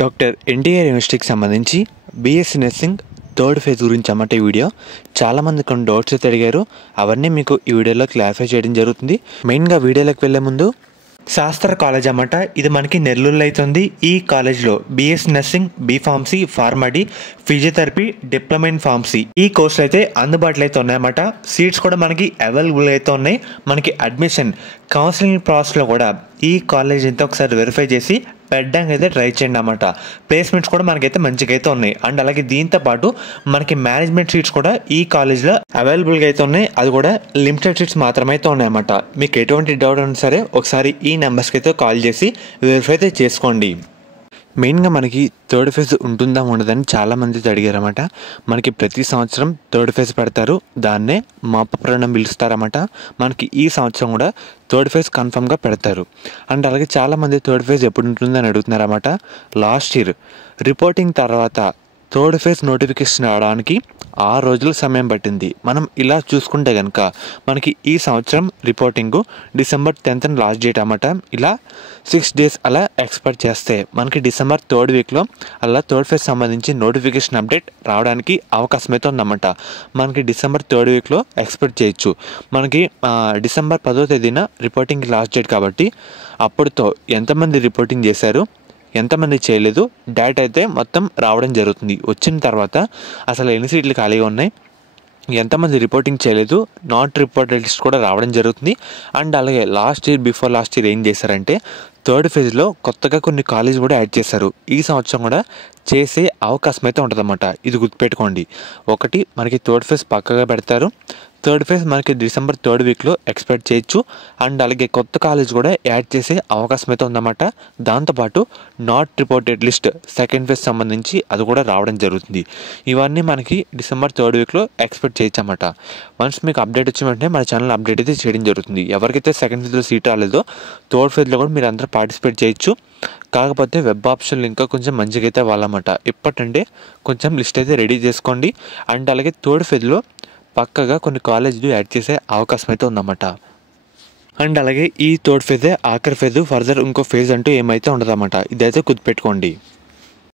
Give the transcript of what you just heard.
Doctor NTR యూనివర్సిటీకి సంబంధించి BSc nursing third phase గురించి అన్నమాట ఈ వీడియో. చాలామంది కొన్ని డౌట్స్ అయితే అడిగారు, అవన్నీ మీకు ఈ వీడియోలో క్లారిఫై చేయడం జరుగుతుంది. మెయిన్గా వీడియోలోకి వెళ్ళే ముందు శాస్త్ర కాలేజ్ అన్నమాట, ఇది మనకి నెల్లూరులో అవుతుంది. ఈ కాలేజ్లో BSc nursing, B Pharmacy, PharmD, physiotherapy, diploma in pharmacy ఈ కోర్సులు అయితే అందుబాటులో అయితే ఉన్నాయన్నమాట. సీట్స్ కూడా మనకి అవైలబుల్ అయితే ఉన్నాయి. మనకి అడ్మిషన్ కౌన్సిలింగ్ ప్రాసెస్లో కూడా ఈ కాలేజ్ అయితే ఒకసారి వెరిఫై చేసి పెట్టడానికి అయితే ట్రై చేయండి అన్నమాట. ప్లేస్మెంట్స్ కూడా మనకైతే మంచిగా అయితే ఉన్నాయి. అండ్ అలాగే దీంతో పాటు మనకి మేనేజ్మెంట్ సీట్స్ కూడా ఈ కాలేజ్లో అవైలబుల్గా అయితే ఉన్నాయి. అది కూడా లిమిటెడ్ సీట్స్ మాత్రమే అయితే ఉన్నాయన్నమాట. మీకు ఎటువంటి డౌట్ ఉన్నా సరే ఒకసారి ఈ నెంబర్స్కి అయితే కాల్ చేసి వెరిఫై అయితే చేసుకోండి. మెయిన్గా మనకి థర్డ్ ఫేజ్ ఉంటుందా ఉండదని చాలామంది అడిగారన్నమాట. మనకి ప్రతి సంవత్సరం థర్డ్ ఫేజ్ పెడతారు, దాన్నే మాప ప్రాణం పిలుస్తారన్నమాట. మనకి ఈ సంవత్సరం కూడా థర్డ్ ఫేజ్ కన్ఫర్మ్గా పెడతారు. అండ్ అలాగే చాలామంది థర్డ్ ఫేజ్ ఎప్పుడు ఉంటుందని అడుగుతున్నారన్నమాట. లాస్ట్ ఇయర్ రిపోర్టింగ్ తర్వాత థర్డ్ ఫేజ్ నోటిఫికేషన్ రావడానికి 6 రోజుల సమయం పట్టింది. మనం ఇలా చూసుకుంటే కనుక మనకి ఈ సంవత్సరం reporting December 10th last date అన్నమాట. ఇలా 6 days అలా ఎక్స్పెక్ట్ చేస్తే మనకి డిసెంబర్ 3rd వీక్లో అలా థర్డ్ ఫేజ్ సంబంధించి నోటిఫికేషన్ అప్డేట్ రావడానికి అవకాశం అయితే ఉందన్నమాట. మనకి డిసెంబర్ 3rd వీక్లో ఎక్స్పెక్ట్ చేయొచ్చు. మనకి డిసెంబర్ 10వ తేదీన రిపోర్టింగ్ లాస్ట్ డేట్ కాబట్టి అప్పటితో ఎంతమంది రిపోర్టింగ్ చేశారు, ఎంతమంది చేయలేదు, డేటా అయితే మొత్తం రావడం జరుగుతుంది. వచ్చిన తర్వాత అసలు ఎన్ని సీట్లు ఖాళీగా ఉన్నాయి, ఎంతమంది రిపోర్టింగ్ చేయలేదు, నాట్ రిపోర్టెడ్ లిస్ట్ కూడా రావడం జరుగుతుంది. అండ్ అలాగే బిఫోర్ లాస్ట్ ఇయర్ ఏం చేశారంటే థర్డ్ ఫేజ్లో కొత్తగా కొన్ని కాలేజ్ కూడా యాడ్ చేశారు. ఈ సంవత్సరం కూడా చేసే అవకాశం అయితే ఉంటుందన్నమాట. ఇది గుర్తుపెట్టుకోండి. ఒకటి మనకి థర్డ్ ఫేజ్ పక్కగా పెడతారు. థర్డ్ ఫేజ్ మనకి డిసెంబర్ 3rd వీక్లో ఎక్స్పెక్ట్ చేయొచ్చు. అండ్ అలాగే కొత్త కాలేజ్ కూడా యాడ్ చేసే అవకాశం అయితే ఉందన్నమాట. దాంతోపాటు not reported list second phase సంబంధించి అది కూడా రావడం జరుగుతుంది. ఇవన్నీ మనకి డిసెంబర్ 3rd వీక్లో ఎక్స్పెక్ట్ చేయొచ్చు అన్నమాట. వన్స్ మీకు అప్డేట్ వచ్చిన వెంటనే మన ఛానల్ అప్డేట్ అయితే చేయడం జరుగుతుంది. ఎవరికైతే సెకండ్ ఫేజ్లో సీట్ రాలేదో థర్డ్ ఫేజ్లో కూడా మీరు అందరూ పార్టిసిపేట్ చేయొచ్చు. కాకపోతే వెబ్ ఆప్షన్లు ఇంకా కొంచెం మంచిగా అయితే వాళ్ళమాట. ఇప్పటంటే కొంచెం లిస్ట్ అయితే రెడీ చేసుకోండి. అండ్ అలాగే థర్డ్ ఫేజ్లో పక్కగా కొన్ని కాలేజీలు యాడ్ చేసే అవకాశం అయితే ఉందన్నమాట. అండ్ అలాగే ఈ థర్డ్ ఫేజే ఆఖరి ఫేజ్, ఫర్దర్ ఇంకో ఫేజ్ అంటూ ఏమైతే ఉండదన్నమాట. ఇదైతే గుర్తుపెట్టుకోండి.